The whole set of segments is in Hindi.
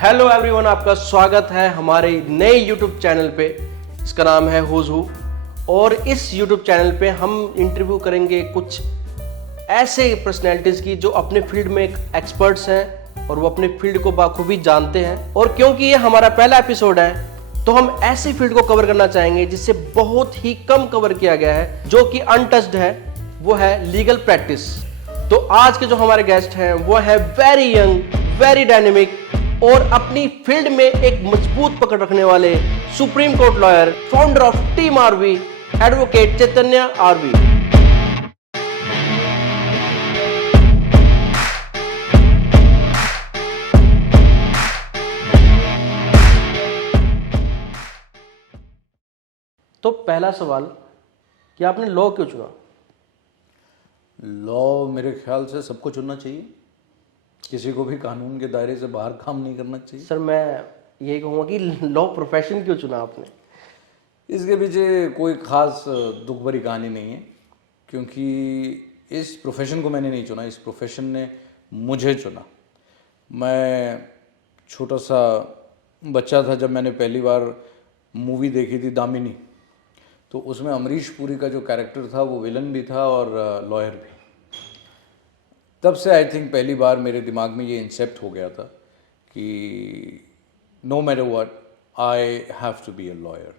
हेलो एवरीवन, आपका स्वागत है हमारे नए यूट्यूब चैनल पे। इसका नाम है हुज हू। और इस यूट्यूब चैनल पे हम इंटरव्यू करेंगे कुछ ऐसे पर्सनैलिटीज़ की जो अपने फील्ड में एक्सपर्ट्स हैं और वो अपने फील्ड को बाखूबी जानते हैं। और क्योंकि ये हमारा पहला एपिसोड है तो हम ऐसी फील्ड को कवर करना चाहेंगे जिससे बहुत ही कम कवर किया गया है, जो कि अनटच्ड है, वो है लीगल प्रैक्टिस। तो आज के जो हमारे गेस्ट हैं वो है वेरी यंग, वेरी डायनेमिक और अपनी फील्ड में एक मजबूत पकड़ रखने वाले Supreme Court lawyer, founder of team RV, advocate Chaitanya RV. तो पहला सवाल कि आपने लॉ क्यों चुना? लॉ मेरे ख्याल से सबको चुनना चाहिए, किसी को भी कानून के दायरे से बाहर काम नहीं करना चाहिए। सर, मैं यही कहूँगा कि लॉ प्रोफेशन क्यों चुना आपने? इसके पीछे कोई खास दुख भरी कहानी नहीं है, क्योंकि इस प्रोफेशन को मैंने नहीं चुना, इस प्रोफेशन ने मुझे चुना। मैं छोटा सा बच्चा था जब मैंने पहली बार मूवी देखी थी दामिनी, तो उसमें अमरीश पुरी का जो कैरेक्टर था वो विलन भी था और लॉयर भी। तब से आई थिंक पहली बार मेरे दिमाग में ये इंसेप्ट हो गया था कि no matter what I have to be a lawyer.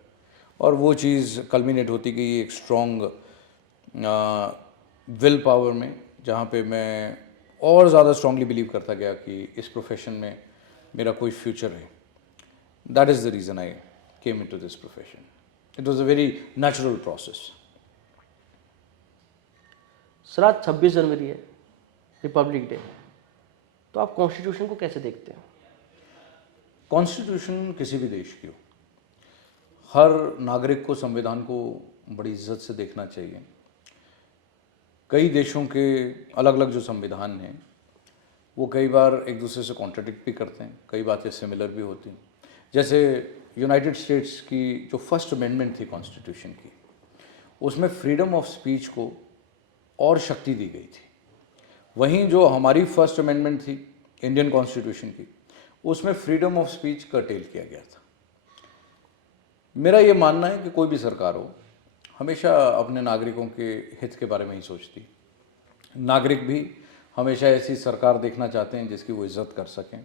और वो चीज़ कल्मिनेट होती गई एक स्ट्रॉन्ग विल पावर में, जहाँ पे मैं और ज़्यादा स्ट्रांगली बिलीव करता गया कि इस प्रोफेशन में मेरा कोई फ्यूचर है। That is the reason I came into this profession. It was a very natural process. Sir, आज 26 जनवरी है, रिपब्लिक डे, तो आप कॉन्स्टिट्यूशन को कैसे देखते हैं? कॉन्स्टिट्यूशन किसी भी देश की हो, हर नागरिक को संविधान को बड़ी इज्जत से देखना चाहिए। कई देशों के अलग अलग जो संविधान हैं वो कई बार एक दूसरे से कॉन्ट्राडिक्ट भी करते हैं, कई बातें सिमिलर भी होती हैं। जैसे यूनाइटेड स्टेट्स की जो फर्स्ट अमेंडमेंट थी कॉन्स्टिट्यूशन की, उसमें फ्रीडम ऑफ स्पीच को और शक्ति दी गई थी। वहीं जो हमारी फर्स्ट अमेंडमेंट थी इंडियन कॉन्स्टिट्यूशन की, उसमें फ्रीडम ऑफ स्पीच कर्टेल किया गया था। मेरा ये मानना है कि कोई भी सरकार हो हमेशा अपने नागरिकों के हित के बारे में ही सोचती। नागरिक भी हमेशा ऐसी सरकार देखना चाहते हैं जिसकी वो इज्जत कर सकें।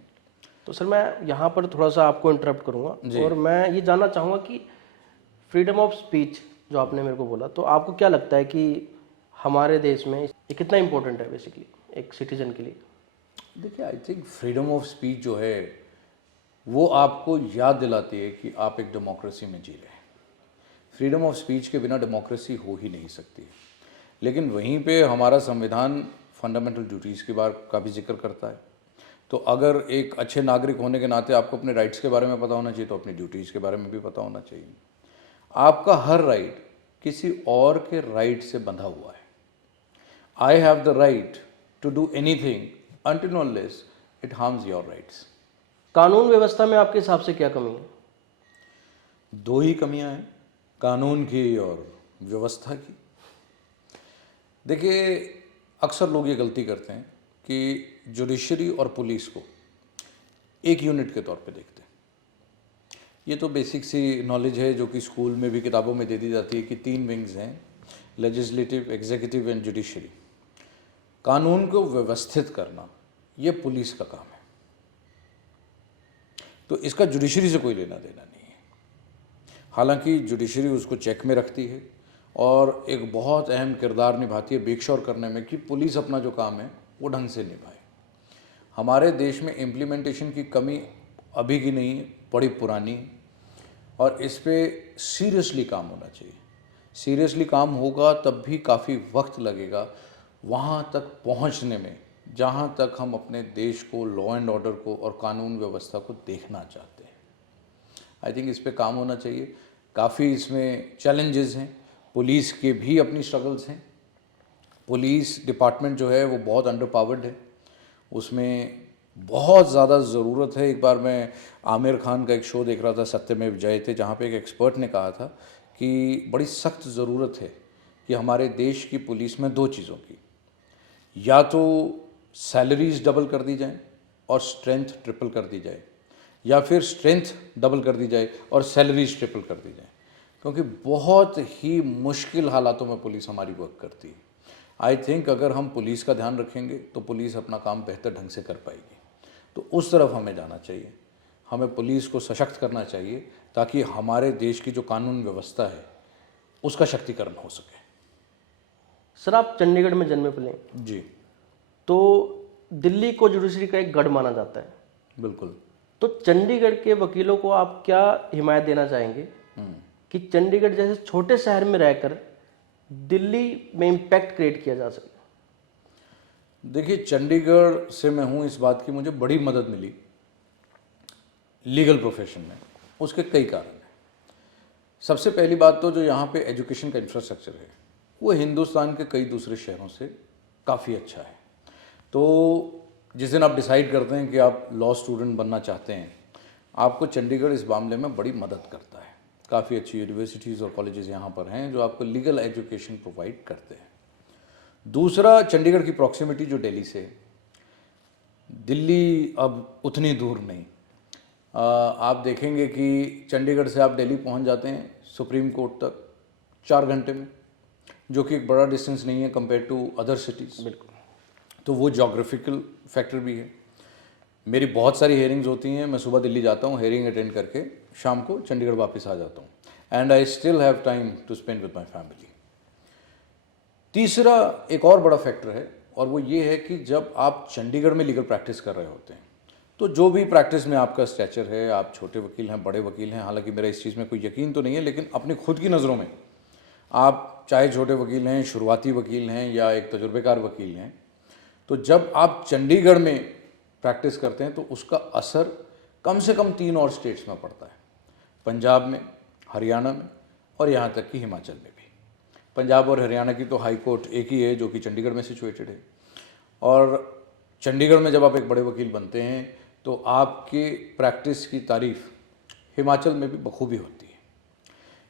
तो सर, मैं यहाँ पर थोड़ा सा आपको इंटरप्ट करूँगा और मैं ये जानना चाहूँगा कि फ्रीडम ऑफ स्पीच जो आपने मेरे को बोला, तो आपको क्या लगता है कि हमारे देश में ये कितना इम्पोर्टेंट है बेसिकली एक सिटीजन के लिए? देखिए, I think freedom of speech जो है वो आपको याद दिलाती है कि आप एक डेमोक्रेसी में जी रहे हैं। फ्रीडम ऑफ स्पीच के बिना डेमोक्रेसी हो ही नहीं सकती। लेकिन वहीं पे हमारा संविधान फंडामेंटल ड्यूटीज़ की बात का भी जिक्र करता है। तो अगर एक अच्छे नागरिक होने के नाते आपको अपने राइट्स के बारे में पता होना चाहिए, तो अपनी ड्यूटीज़ के बारे में भी पता होना चाहिए। आपका हर राइट किसी और के राइट से बंधा हुआ है। I have the right to do anything until and unless it harms your rights। कानून व्यवस्था में आपके हिसाब से क्या कमी है? दो ही कमियां हैं, कानून की और व्यवस्था की। देखिए, अक्सर लोग ये गलती करते हैं कि जुडिशरी और पुलिस को एक यूनिट के तौर पे देखते हैं। ये तो बेसिक सी नॉलेज है जो कि स्कूल में भी किताबों में दे दी जाती है कि 3 विंग्स हैं, लेजिस्लेटिव, एग्जीक्यूटिव एंड जुडिशरी। कानून को व्यवस्थित करना ये पुलिस का काम है, तो इसका जुडिशरी से कोई लेना देना नहीं है। हालांकि जुडिशरी उसको चेक में रखती है और एक बहुत अहम किरदार निभाती है मेक श्योर करने में कि पुलिस अपना जो काम है वो ढंग से निभाए। हमारे देश में इम्प्लीमेंटेशन की कमी अभी की नहीं है, बड़ी पुरानी है, और इस पर सीरियसली काम होना चाहिए। सीरियसली काम होगा तब भी काफ़ी वक्त लगेगा वहाँ तक पहुँचने में जहाँ तक हम अपने देश को, लॉ एंड ऑर्डर को और कानून व्यवस्था को देखना चाहते हैं। आई थिंक इस पे काम होना चाहिए। काफ़ी इसमें चैलेंजेस हैं, पुलिस के भी अपनी स्ट्रगल्स हैं। पुलिस डिपार्टमेंट जो है वो बहुत अंडर पावर्ड है, उसमें बहुत ज़्यादा ज़रूरत है। एक बार मैं आमिर खान का एक शो देख रहा था, सत्यमेव जयते, जहाँ पे एक एक्सपर्ट ने कहा था कि बड़ी सख्त ज़रूरत है कि हमारे देश की पुलिस में 2 चीज़ों की, या तो सैलरीज डबल कर दी जाएं और स्ट्रेंथ ट्रिपल कर दी जाए, या फिर स्ट्रेंथ डबल कर दी जाए और सैलरीज ट्रिपल कर दी जाए, क्योंकि बहुत ही मुश्किल हालातों में पुलिस हमारी वर्क करती है। आई थिंक अगर हम पुलिस का ध्यान रखेंगे तो पुलिस अपना काम बेहतर ढंग से कर पाएगी। तो उस तरफ हमें जाना चाहिए, हमें पुलिस को सशक्त करना चाहिए ताकि हमारे देश की जो कानून व्यवस्था है उसका शक्तिकरण हो सके। सर आप चंडीगढ़ में जन्मे पले, जी तो दिल्ली को जुडिशरी का एक गढ़ माना जाता है, बिल्कुल। तो चंडीगढ़ के वकीलों को आप क्या हिमायत देना चाहेंगे कि चंडीगढ़ जैसे छोटे शहर में रहकर दिल्ली में इम्पैक्ट क्रिएट किया जा सके? देखिए, चंडीगढ़ से मैं हूँ, इस बात की मुझे बड़ी मदद मिली लीगल प्रोफेशन में। उसके कई कारण हैं। सबसे पहली बात तो जो यहाँ पे एजुकेशन का इंफ्रास्ट्रक्चर है वो हिंदुस्तान के कई दूसरे शहरों से काफ़ी अच्छा है। तो जिस दिन आप डिसाइड करते हैं कि आप लॉ स्टूडेंट बनना चाहते हैं, आपको चंडीगढ़ इस मामले में बड़ी मदद करता है। काफ़ी अच्छी यूनिवर्सिटीज़ और कॉलेजेस यहाँ पर हैं जो आपको लीगल एजुकेशन प्रोवाइड करते हैं। दूसरा, चंडीगढ़ की प्रॉक्सिमिटी जो दिल्ली से है। दिल्ली अब उतनी दूर नहीं। आप देखेंगे कि चंडीगढ़ से आप दिल्ली पहुँच जाते हैं सुप्रीम कोर्ट तक 4 घंटे में, जो कि एक बड़ा डिस्टेंस नहीं है कंपेयर टू अदर सिटीज़। बिल्कुल। तो वो जोग्राफिकल फैक्टर भी है। मेरी बहुत सारी हेयरिंग्स होती हैं, मैं सुबह दिल्ली जाता हूँ, हेयरिंग अटेंड करके शाम को चंडीगढ़ वापस आ जाता हूँ, and I still have time to spend with my family. तीसरा एक और बड़ा फैक्टर है, और वो ये है कि जब आप चंडीगढ़ में लीगल प्रैक्टिस कर रहे होते हैं तो जो भी प्रैक्टिस में आपका स्टैचर है, आप छोटे वकील हैं, बड़े वकील हैं, हालांकि मेरा इस चीज़ में कोई यकीन तो नहीं है, लेकिन अपनी खुद की नज़रों में आप चाहे छोटे वकील हैं, शुरुआती वकील हैं या एक तजुर्बेकार वकील हैं, तो जब आप चंडीगढ़ में प्रैक्टिस करते हैं तो उसका असर कम से कम 3 और स्टेट्स में पड़ता है, पंजाब में, हरियाणा में और यहाँ तक कि हिमाचल में भी। पंजाब और हरियाणा की तो हाई कोर्ट एक ही है जो कि चंडीगढ़ में सिचुएटेड है, और चंडीगढ़ में जब आप एक बड़े वकील बनते हैं तो आपके प्रैक्टिस की तारीफ हिमाचल में भी बखूबी होती है।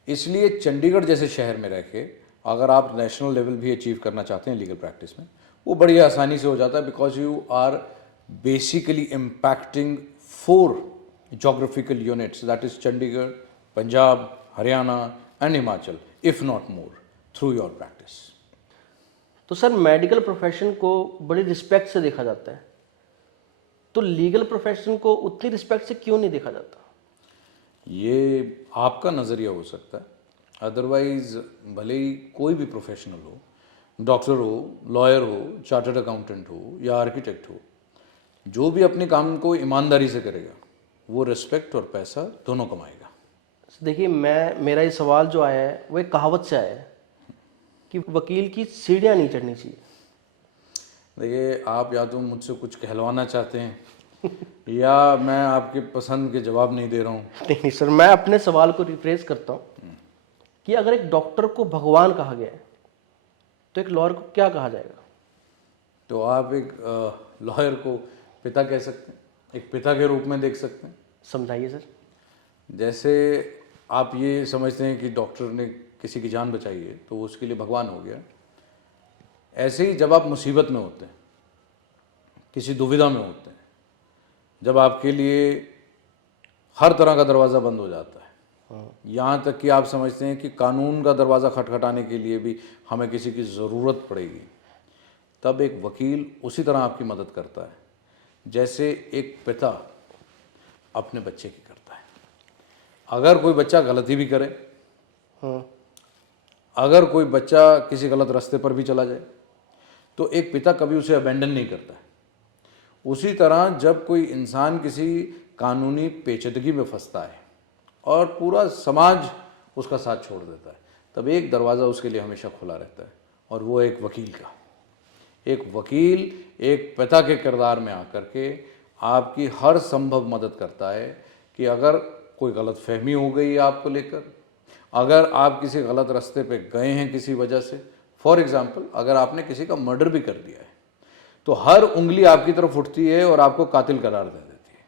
इसलिए चंडीगढ़ जैसे शहर में रह के अगर आप नेशनल लेवल भी अचीव करना चाहते हैं लीगल प्रैक्टिस में, वो बड़ी आसानी से हो जाता है, because you are basically impacting 4 geographical units, that is Chandigarh, Punjab, Haryana and Himachal, if not more, through your practice. तो सर मेडिकल प्रोफेशन को बड़ी रिस्पेक्ट से देखा जाता है, तो लीगल प्रोफेशन को उतनी रिस्पेक्ट से क्यों नहीं देखा जाता? ये आपका नज़रिया हो सकता है, अदरवाइज भले ही कोई भी प्रोफेशनल हो, डॉक्टर हो, लॉयर हो, चार्टर्ड अकाउंटेंट हो या आर्किटेक्ट हो, जो भी अपने काम को ईमानदारी से करेगा वो रिस्पेक्ट और पैसा दोनों कमाएगा। देखिए, मेरा ये सवाल जो आया है वो एक कहावत से आया है कि वकील की सीढ़ियाँ नहीं चढ़नी चाहिए। देखिए, आप या तो मुझसे कुछ कहलवाना चाहते हैं या मैं आपके पसंद के जवाब नहीं दे रहा हूँ। नहीं सर, मैं अपने सवाल को रिफ्रेश करता हूँ कि अगर एक डॉक्टर को भगवान कहा गया है तो एक लॉयर को क्या कहा जाएगा? तो आप एक लॉयर को पिता कह सकते हैं, एक पिता के रूप में देख सकते हैं। समझाइए सर। जैसे आप ये समझते हैं कि डॉक्टर ने किसी की जान बचाई है तो उसके लिए भगवान हो गया, ऐसे ही जब आप मुसीबत में होते हैं, किसी दुविधा में होते हैं, जब आपके लिए हर तरह का दरवाज़ा बंद हो जाता है, यहाँ तक कि आप समझते हैं कि कानून का दरवाज़ा खटखटाने के लिए भी हमें किसी की ज़रूरत पड़ेगी, तब एक वकील उसी तरह आपकी मदद करता है जैसे एक पिता अपने बच्चे की करता है। अगर कोई बच्चा गलती भी करे, अगर कोई बच्चा किसी गलत रास्ते पर भी चला जाए, तो एक पिता कभी उसे अबेंडन नहीं करता है। उसी तरह जब कोई इंसान किसी कानूनी पेचीदगी में फंसता है और पूरा समाज उसका साथ छोड़ देता है, तब एक दरवाज़ा उसके लिए हमेशा खुला रहता है, और वो एक वकील का। एक वकील एक पिता के किरदार में आकर के आपकी हर संभव मदद करता है कि अगर कोई गलत फहमी हो गई है आपको लेकर, अगर आप किसी गलत रास्ते पे गए हैं किसी वजह से, फॉर एग्जांपल अगर आपने किसी का मर्डर भी कर दिया है, तो हर उंगली आपकी तरफ उठती है और आपको कातिल करार दे देती है।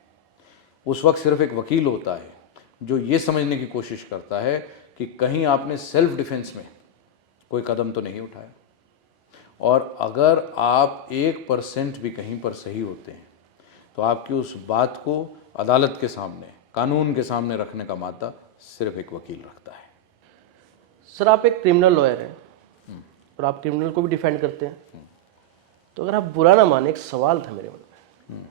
उस वक्त सिर्फ एक वकील होता है जो ये समझने की कोशिश करता है कि कहीं आपने सेल्फ डिफेंस में कोई कदम तो नहीं उठाया, और अगर आप 1% भी कहीं पर सही होते हैं तो आपकी उस बात को अदालत के सामने, कानून के सामने रखने का मादा सिर्फ एक वकील रखता है। सर आप एक क्रिमिनल लॉयर हैं और आप क्रिमिनल को भी डिफेंड करते हैं, तो अगर आप बुरा ना माने, एक सवाल था मेरे मन में,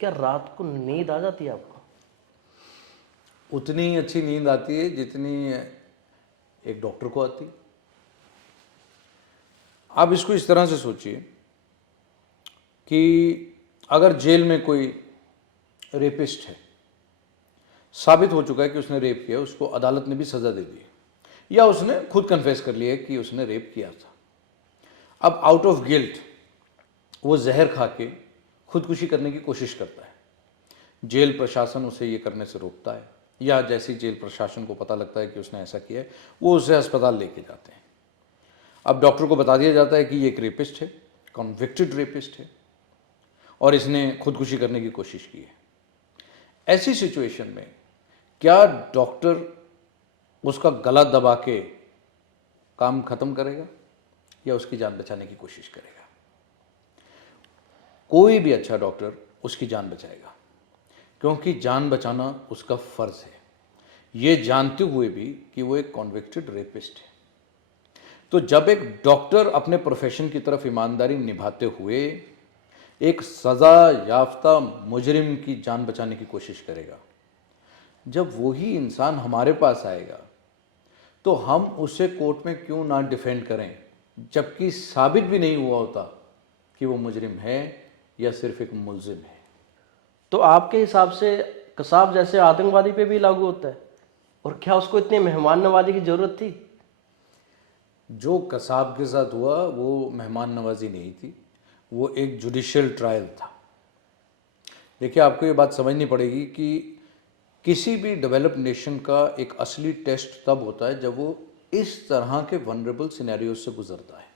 क्या रात को नींद आ जाती है आपको? उतनी अच्छी नींद आती है जितनी एक डॉक्टर को आती। आप इसको इस तरह से सोचिए कि अगर जेल में कोई रेपिस्ट है, साबित हो चुका है कि उसने रेप किया, उसको अदालत ने भी सजा दे दी, या उसने खुद कन्फेस कर लिया कि उसने रेप किया था। अब आउट ऑफ गिल्ट वो जहर खा के खुदकुशी करने की कोशिश करता है। जेल प्रशासन उसे ये करने से रोकता है, या जैसे जेल प्रशासन को पता लगता है कि उसने ऐसा किया है, वो उसे अस्पताल लेके जाते हैं। अब डॉक्टर को बता दिया जाता है कि ये एक रेपिस्ट है, कॉन्विक्टेड रेपिस्ट है, और इसने खुदकुशी करने की कोशिश की है। ऐसी सिचुएशन में क्या डॉक्टर उसका गला दबा के काम खत्म करेगा या उसकी जान बचाने की कोशिश करेगा? कोई भी अच्छा डॉक्टर उसकी जान बचाएगा, क्योंकि जान बचाना उसका फर्ज है, ये जानते हुए भी कि वो एक कॉन्विक्टेड रेपिस्ट है। तो जब एक डॉक्टर अपने प्रोफेशन की तरफ ईमानदारी निभाते हुए एक सजा याफ्ता मुजरिम की जान बचाने की कोशिश करेगा, जब वही इंसान हमारे पास आएगा तो हम उसे कोर्ट में क्यों ना डिफेंड करें, जबकि साबित भी नहीं हुआ होता कि वो मुजरिम है या सिर्फ एक मुलजिम है। तो आपके हिसाब से कसाब जैसे आतंकवादी पे भी लागू होता है, और क्या उसको इतनी मेहमान नवाजी की जरूरत थी? जो कसाब के साथ हुआ वो मेहमान नवाजी नहीं थी, वो एक जुडिशियल ट्रायल था। देखिए, आपको ये बात समझनी पड़ेगी कि किसी भी डेवलप्ड नेशन का एक असली टेस्ट तब होता है जब वो इस तरह के वनरेबल सिनेरियो से गुजरता है।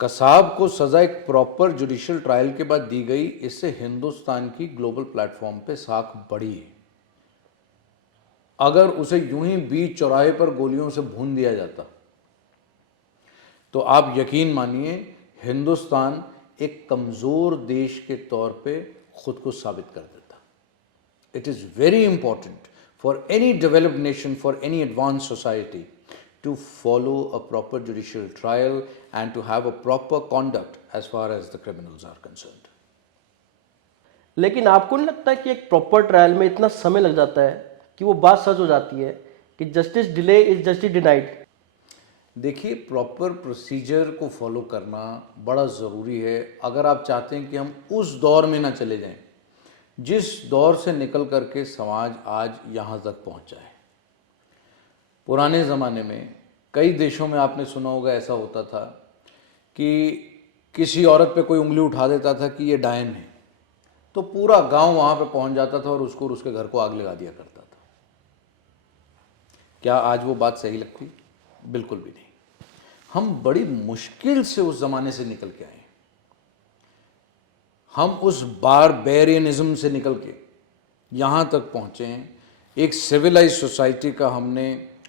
कसाब को सजा एक प्रॉपर जुडिशियल ट्रायल के बाद दी गई, इससे हिंदुस्तान की ग्लोबल प्लेटफॉर्म पे साख बढ़ी है। अगर उसे यूं ही बीच चौराहे पर गोलियों से भून दिया जाता तो आप यकीन मानिए हिंदुस्तान एक कमजोर देश के तौर पे खुद को साबित कर देता। It is very important for any developed nation, for any advanced society, to follow a proper judicial trial and to have a proper conduct as far as the criminals are concerned. लेकिन आपको नहीं लगता कि एक प्रॉपर ट्रायल में इतना समय लग जाता है कि वो बात सच हो जाती है कि justice delay is justice denied? देखिए, प्रॉपर प्रोसीजर को फॉलो करना बड़ा ज़रूरी है अगर आप चाहते हैं कि हम उस दौर में ना चले जाएं जिस दौर से निकल करके समाज आज यहाँ तक पहुँचा है। पुराने ज़माने में कई देशों में आपने सुना होगा, ऐसा होता था कि किसी औरत पे कोई उंगली उठा देता था कि ये डायन है, तो पूरा गांव वहाँ पे पहुँच जाता था और उसको और उसके घर को आग लगा दिया करता था। क्या आज वो बात सही लगती? बिल्कुल भी नहीं। हम बड़ी मुश्किल से उस ज़माने से निकल के आए। हम उस बारबेरियनिज्म से निकल के यहाँ तक पहुँचे हैं। एक सिविलाइज्ड सोसाइटी का हमने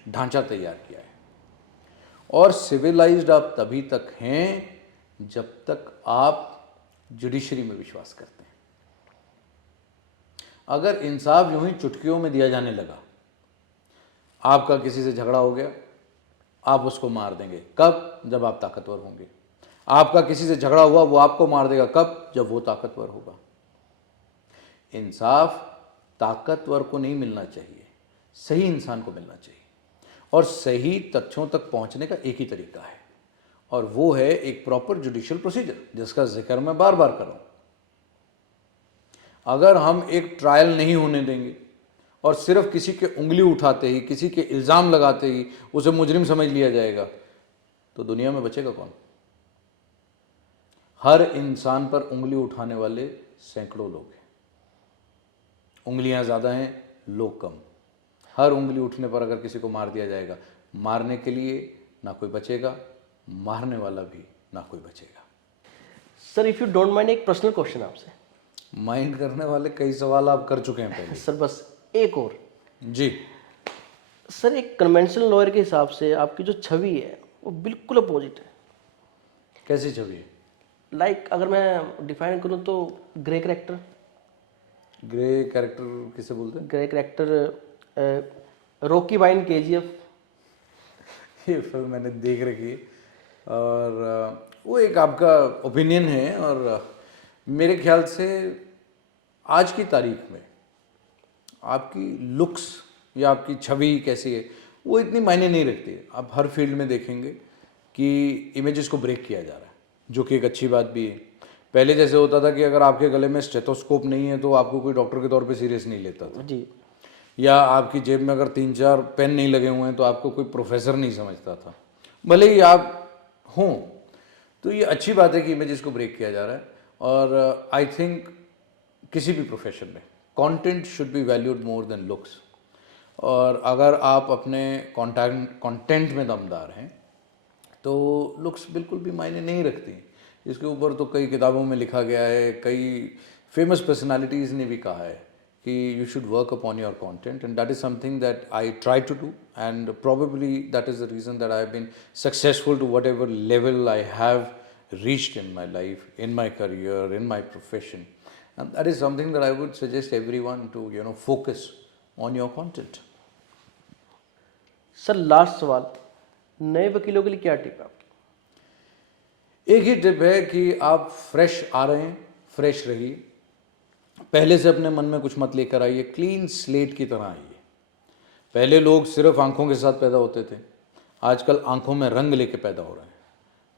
ढांचा तैयार किया है, और सिविलाइज्ड आप तभी तक हैं जब तक आप जुडिशरी में विश्वास करते हैं। अगर इंसाफ यूं ही चुटकियों में दिया जाने लगा, आपका किसी से झगड़ा हो गया, आप उसको मार देंगे। कब? जब आप ताकतवर होंगे। आपका किसी से झगड़ा हुआ, वो आपको मार देगा। कब? जब वो ताकतवर होगा। इंसाफ ताकतवर को नहीं मिलना चाहिए, सही इंसान को मिलना चाहिए, और सही तथ्यों तक पहुंचने का एक ही तरीका है, और वो है एक प्रॉपर जुडिशियल प्रोसीजर, जिसका जिक्र मैं बार बार कर रहा हूं। अगर हम एक ट्रायल नहीं होने देंगे और सिर्फ किसी के उंगली उठाते ही, किसी के इल्ज़ाम लगाते ही उसे मुजरिम समझ लिया जाएगा, तो दुनिया में बचेगा कौन? हर इंसान पर उंगली उठाने वाले सैकड़ों लोग हैं। उंगलियां ज़्यादा हैं, लोग कम। हर उंगली उठने पर अगर किसी को मार दिया जाएगा, मारने के लिए ना कोई बचेगा, मारने वाला भी ना कोई बचेगा। Sir if you don't mind, एक पर्सनल क्वेश्चन आपसे। माइंड करने वाले कई सवाल आप कर चुके हैं पहले। सर बस एक और। जी सर, एक कन्वेंशनल लॉयर के हिसाब से आपकी जो छवि है वो बिल्कुल अपोजिट है। कैसी छवि है? लाइक अगर मैं डिफाइन करूँ तो ग्रे करेक्टर, ग्रे कैरेक्टर किसे बोलते हैं? Grey character Rocky wine KGF. ये फिल्म मैंने देख रखी है और वो एक आपका ओपिनियन है और मेरे ख्याल से आज की तारीख में आपकी लुक्स या आपकी छवि कैसी है वो इतनी मायने नहीं रखती है। आप हर फील्ड में देखेंगे कि इमेजेस को ब्रेक किया जा रहा है, जो कि एक अच्छी बात भी है। पहले जैसे होता था कि अगर आपके गले में स्टेथोस्कोप नहीं है तो आपको कोई डॉक्टर के तौर पे सीरियस नहीं लेता था जी। या आपकी जेब में अगर 3-4 पेन नहीं लगे हुए हैं तो आपको कोई प्रोफेसर नहीं समझता था, भले ही आप हों। तो ये अच्छी बात है कि इमेजेस को ब्रेक किया जा रहा है और आई थिंक किसी भी प्रोफेशन में content should be valued more than looks. और अगर आप अपने कंटेंट में दमदार हैं तो लुक्स बिल्कुल भी मायने नहीं रखती। इसके ऊपर तो कई किताबों में लिखा गया है, कई फेमस पर्सनालिटीज़ ने भी कहा है कि you should work upon your content and that is something that I try to do and probably that is the reason that I have been successful to whatever level I have reached in my life, in my career, in my profession. And that is something that I would suggest everyone to, focus on your content. Sir last सवाल, नए वकीलों के लिए क्या टिप है आपकी? एक ही टिप है कि आप फ्रेश आ रहे हैं, फ्रेश रहिए। पहले से अपने मन में कुछ मत लेकर आइए, क्लीन स्लेट की तरह आइए। पहले लोग सिर्फ आंखों के साथ पैदा होते थे, आजकल आंखों में रंग लेके पैदा हो रहे हैं।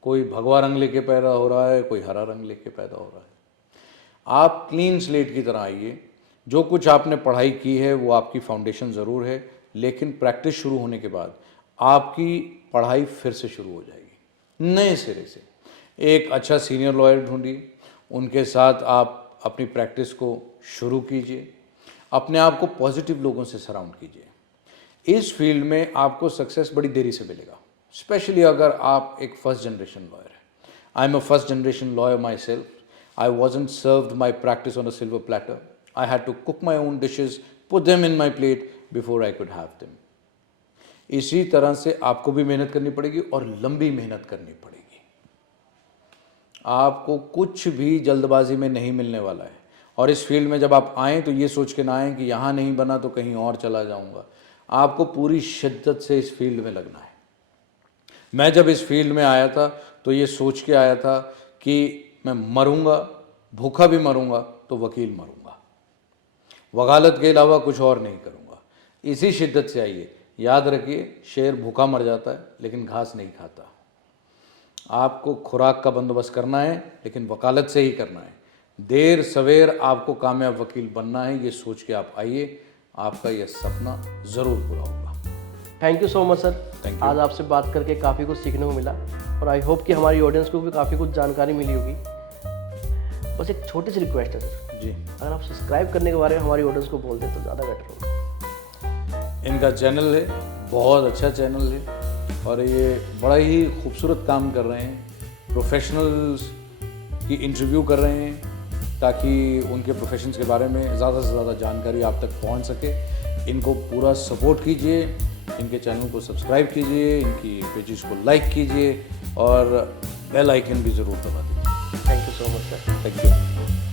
कोई भगवा रंग लेके पैदा हो रहा है, कोई हरा रंग लेके पैदा हो रहा है। आप क्लीन स्लेट की तरह आइए। जो कुछ आपने पढ़ाई की है वो आपकी फाउंडेशन ज़रूर है, लेकिन प्रैक्टिस शुरू होने के बाद आपकी पढ़ाई फिर से शुरू हो जाएगी नए सिरे से। एक अच्छा सीनियर लॉयर ढूंढिए, उनके साथ आप अपनी प्रैक्टिस को शुरू कीजिए। अपने आप को पॉजिटिव लोगों से सराउंड कीजिए। इस फील्ड में आपको सक्सेस बड़ी देरी से मिलेगा, स्पेशली अगर आप एक फर्स्ट जनरेशन लॉयर हैं। I am a first generation lawyer myself. I wasn't served my practice on a silver platter. I had to cook my own dishes, put them in my plate before I could have them. इसी तरह से आपको भी मेहनत करनी पड़ेगी और लंबी मेहनत करनी पड़ेगी। आपको कुछ भी जल्दबाजी में नहीं मिलने वाला है। और इस फील्ड में जब आप आएँ तो ये सोच के ना आएँ कि यहाँ नहीं बना तो कहीं और चला जाऊँगा। आपको पूरी शिद्दत से इस फील्ड में लगना है। मैं जब इस फील्ड में आया था तो ये सोच के आया था कि मैं मरूंगा, भूखा भी मरूंगा तो वकील मरूंगा, वकालत के अलावा कुछ और नहीं करूंगा। इसी शिद्दत से आइए। याद रखिए, शेर भूखा मर जाता है लेकिन घास नहीं खाता। आपको खुराक का बंदोबस्त करना है, लेकिन वकालत से ही करना है। देर सवेर आपको कामयाब वकील बनना है। ये सोच के आप आइए, आपका यह सपना ज़रूर पूरा होगा। Thank you so much sir. Thank you. आज आपसे बात करके काफ़ी कुछ सीखने को मिला और आई होप कि हमारी ऑडियंस को भी काफ़ी कुछ जानकारी मिली होगी। बस एक छोटी सी रिक्वेस्ट है सर जी, अगर आप सब्सक्राइब करने के बारे में हमारी ऑडियंस को बोल दें तो ज़्यादा बेटर होगा। इनका चैनल है, बहुत अच्छा चैनल है और ये बड़ा ही खूबसूरत काम कर रहे हैं। प्रोफेशनल्स की इंटरव्यू कर रहे हैं ताकि उनके प्रोफेशंस के बारे में ज़्यादा से ज़्यादा जानकारी आप तक पहुंच सके। इनको पूरा सपोर्ट कीजिए, इनके चैनल को सब्सक्राइब कीजिए, इनकी पेजेस को लाइक कीजिए और बेल आइकन भी ज़रूर दबा दीजिए। Thank you so much sir. Thank you.